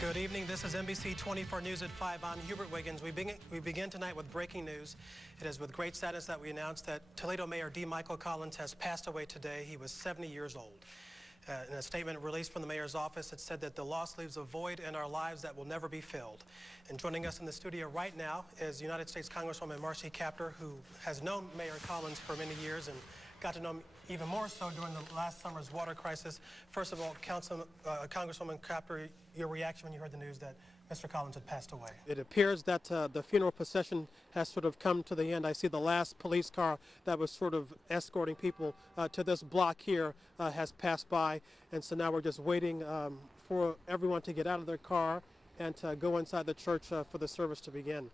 Good evening. This is NBC 24 News at 5. I'm Hubert Wiggins. We begin tonight with breaking news. It is with great sadness that we announce that Toledo Mayor D. Michael Collins has passed away today. He was 70 years old. In a statement released from the mayor's office, it said that the loss leaves a void in our lives that will never be filled. And joining us in the studio right now is United States Congresswoman Marcy Kaptur, who has known Mayor Collins for many years and got to know him even more so during the last summer's water crisis. First of all, Congresswoman Kaptur, your reaction when you heard the news that Mr. Collins had passed away? It appears that the funeral procession has sort of come to the end. I see the last police car that was sort of escorting people to this block here has passed by, and so now we're just waiting for everyone to get out of their car and to go inside the church for the service to begin.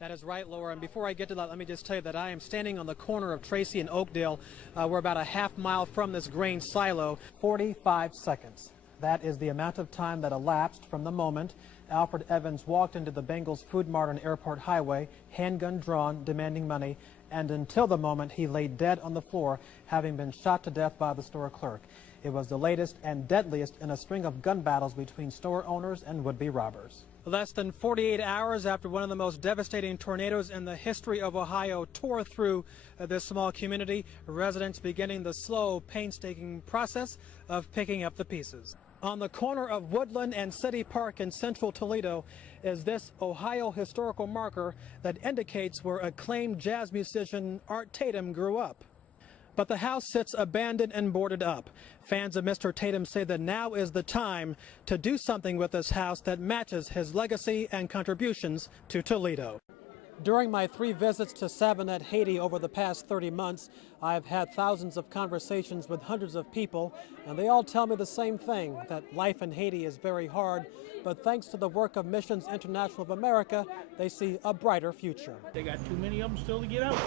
That is right, Laura. And before I get to that, let me just tell you that I am standing on the corner of Tracy and Oakdale. We're about a half mile from this grain silo. 45 seconds. That is the amount of time that elapsed from the moment Alfred Evans walked into the Bengals Food Mart on Airport Highway, handgun drawn, demanding money, and until the moment he lay dead on the floor, having been shot to death by the store clerk. It was the latest and deadliest in a string of gun battles between store owners and would-be robbers. Less than 48 hours after one of the most devastating tornadoes in the history of Ohio tore through this small community, residents beginning the slow, painstaking process of picking up the pieces. On the corner of Woodland and City Park in central Toledo is this Ohio historical marker that indicates where acclaimed jazz musician Art Tatum grew up. But the house sits abandoned and boarded up. Fans of Mr. Tatum say that now is the time to do something with this house that matches his legacy and contributions to Toledo. During my 3 visits to Savannah, Haiti over the past 30 months, I've had thousands of conversations with hundreds of people, and they all tell me the same thing, that life in Haiti is very hard, but thanks to the work of Missions International of America, they see a brighter future. They got too many of them still to get out.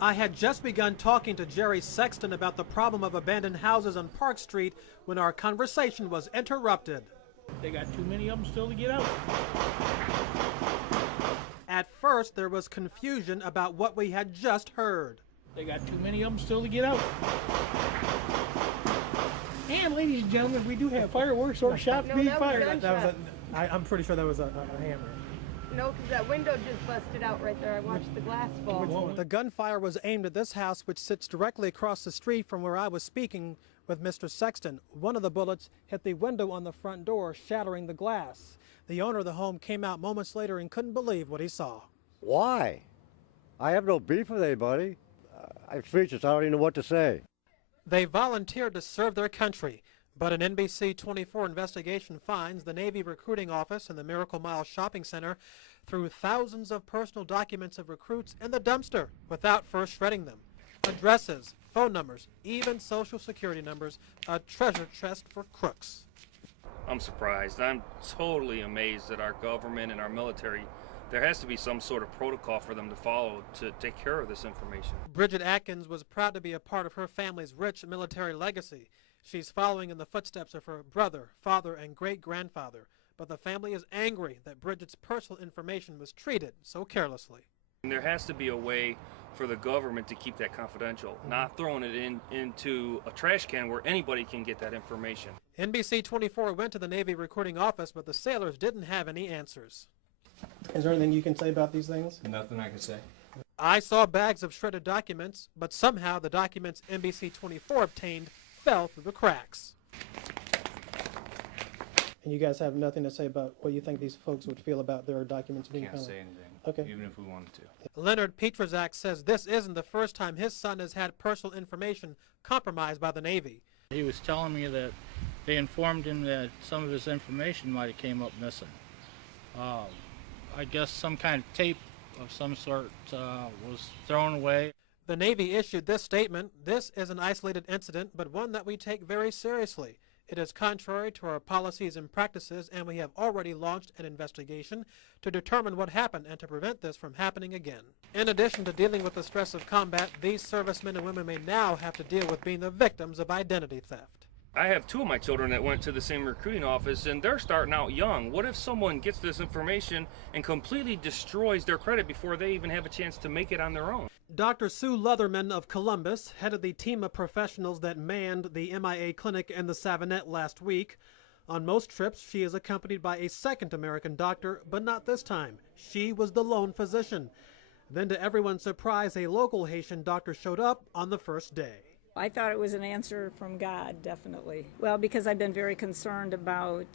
I had just begun talking to Jerry Sexton about the problem of abandoned houses on Park Street when our conversation was interrupted. They got too many of them still to get out. At first, there was confusion about what we had just heard. They got too many of them still to get out. And ladies and gentlemen, we do have fireworks or shots being fired. I'm pretty sure that was a hammer. No, because that window just busted out right there. I watched the glass fall. The gunfire was aimed at this house, which sits directly across the street from where I was speaking with Mr. Sexton. One of the bullets hit the window on the front door, shattering the glass. The owner of the home came out moments later and couldn't believe what he saw. Why? I have no beef with anybody. I'm speechless. I don't even know what to say. They volunteered to serve their country, but an NBC 24 investigation finds the Navy recruiting office and the Miracle Mile shopping center threw thousands of personal documents of recruits in the dumpster without first shredding them. Addresses, phone numbers, even social security numbers, a treasure chest for crooks. I'm surprised. I'm totally amazed at our government and our military. There has to be some sort of protocol for them to follow to take care of this information. Bridget Atkins was proud to be a part of her family's rich military legacy. She's following in the footsteps of her brother, father, and great-grandfather. But the family is angry that Bridget's personal information was treated so carelessly. And there has to be a way for the government to keep that confidential, not throwing it into a trash can where anybody can get that information. NBC 24 went to the Navy recruiting office, but the sailors didn't have any answers. Is there anything you can say about these things? Nothing I can say. I saw bags of shredded documents, but somehow the documents NBC 24 obtained fell through the cracks. And you guys have nothing to say about what you think these folks would feel about their documents being found? Can't say anything, okay. Even if we wanted to. Leonard Petrazak says this isn't the first time his son has had personal information compromised by the Navy. He was telling me that they informed him that some of his information might have came up missing. I guess some kind of tape of some sort was thrown away. The Navy issued this statement. This is an isolated incident, but one that we take very seriously. It is contrary to our policies and practices, and we have already launched an investigation to determine what happened and to prevent this from happening again. In addition to dealing with the stress of combat, these servicemen and women may now have to deal with being the victims of identity theft. I have 2 of my children that went to the same recruiting office, and they're starting out young. What if someone gets this information and completely destroys their credit before they even have a chance to make it on their own? Dr. Sue Leatherman of Columbus headed the team of professionals that manned the MIA clinic in the Savannah last week. On most trips, she is accompanied by a second American doctor, but not this time. She was the lone physician. Then, to everyone's surprise, a local Haitian doctor showed up on the first day. I thought it was an answer from God, definitely. Well, because I've been very concerned about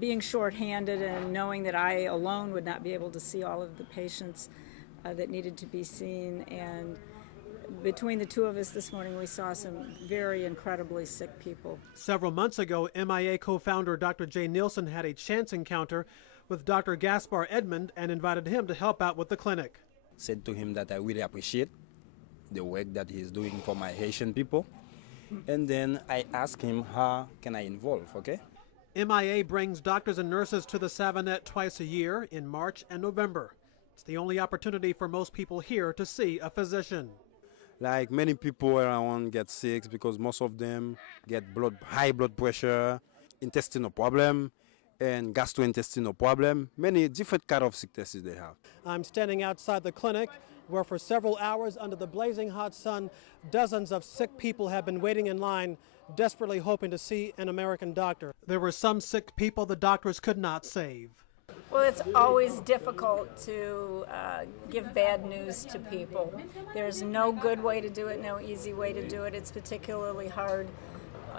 being shorthanded and knowing that I alone would not be able to see all of the patients that needed to be seen. And between the two of us this morning, we saw some very incredibly sick people. Several months ago, MIA co-founder Dr. Jay Nielsen had a chance encounter with Dr. Gaspar Edmond and invited him to help out with the clinic. Said to him that I really appreciate the work that he's doing for my Haitian people. And then I asked him, how can I involve, okay? MIA brings doctors and nurses to the Savonette twice a year in March and November. It's the only opportunity for most people here to see a physician. Like many people around get sick because most of them get high blood pressure, intestinal problem, and gastrointestinal problem. Many different kind of sicknesses they have. I'm standing outside the clinic where for several hours under the blazing hot sun, dozens of sick people have been waiting in line, desperately hoping to see an American doctor. There were some sick people the doctors could not save. Well, it's always difficult to give bad news to people. There's no good way to do it, no easy way to do it. It's particularly hard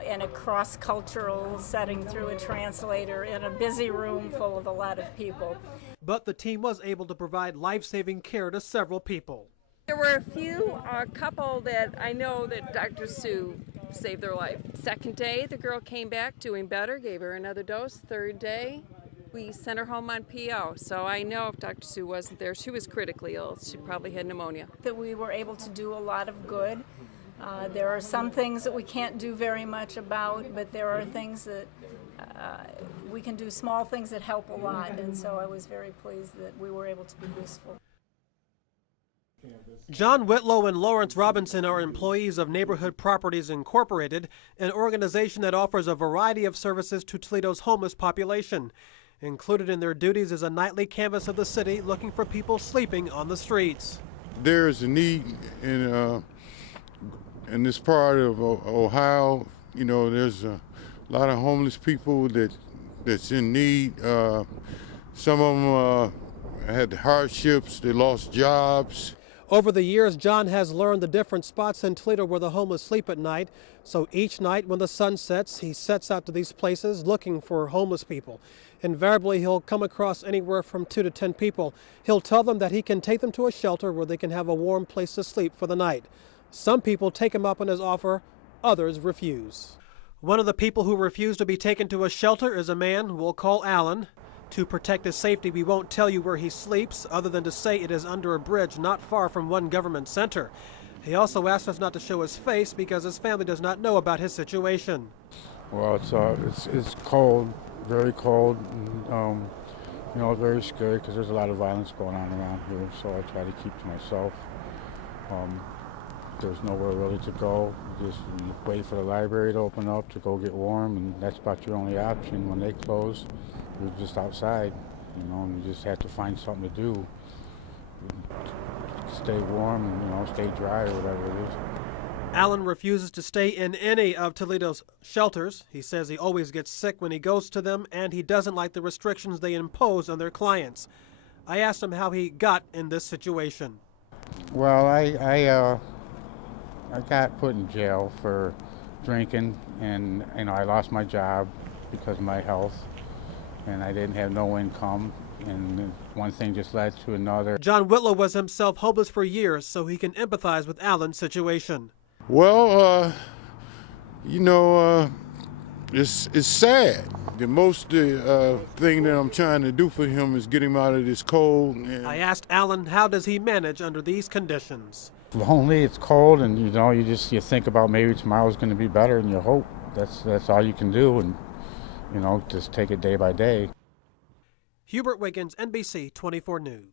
in a cross-cultural setting through a translator in a busy room full of a lot of people. But the team was able to provide life-saving care to several people. There were a couple that I know that Dr. Sue saved their life. Second day, the girl came back doing better, gave her another dose. Third day, we sent her home on PO. So I know if Dr. Sue wasn't there, she was critically ill. She probably had pneumonia. That we were able to do a lot of good. There are some things that we can't do very much about, but there are things that we can do, small things that help a lot. And so I was very pleased that we were able to be useful. John Whitlow and Lawrence Robinson are employees of Neighborhood Properties Incorporated, an organization that offers a variety of services to Toledo's homeless population. Included in their duties is a nightly canvass of the city looking for people sleeping on the streets. There is a need in this part of Ohio. You know, there's a lot of homeless people that's in need. Some of them had hardships, they lost jobs. Over the years, John has learned the different spots in Toledo where the homeless sleep at night. So each night when the sun sets, he sets out to these places looking for homeless people. Invariably, he'll come across anywhere from 2 to 10 people. He'll tell them that he can take them to a shelter where they can have a warm place to sleep for the night. Some people take him up on his offer, others refuse. One of the people who refused to be taken to a shelter is a man we'll call Alan. To protect his safety, we won't tell you where he sleeps, other than to say it is under a bridge not far from one government center. He also asked us not to show his face because his family does not know about his situation. Well, it's cold, very cold, and, you know, very scary because there's a lot of violence going on around here, so I try to keep to myself. There's nowhere really to go. You just wait for the library to open up to go get warm, and that's about your only option. When they close, you're just outside, you know, and you just have to find something to do. Stay warm and, you know, stay dry or whatever it is. Alan refuses to stay in any of Toledo's shelters. He says he always gets sick when he goes to them, and he doesn't like the restrictions they impose on their clients. I asked him how he got in this situation. Well, I got put in jail for drinking, and, you know, I lost my job because of my health, and I didn't have no income, and one thing just led to another. John Whitlow was himself homeless for years, so he can empathize with Alan's situation. Well, you know, it's sad. The most thing that I'm trying to do for him is get him out of this cold. I asked Alan, how does he manage under these conditions? Lonely, it's cold, and, you know, you think about maybe tomorrow's going to be better, and you hope. That's all you can do, and, you know, just take it day by day. Hubert Wiggins, NBC 24 News.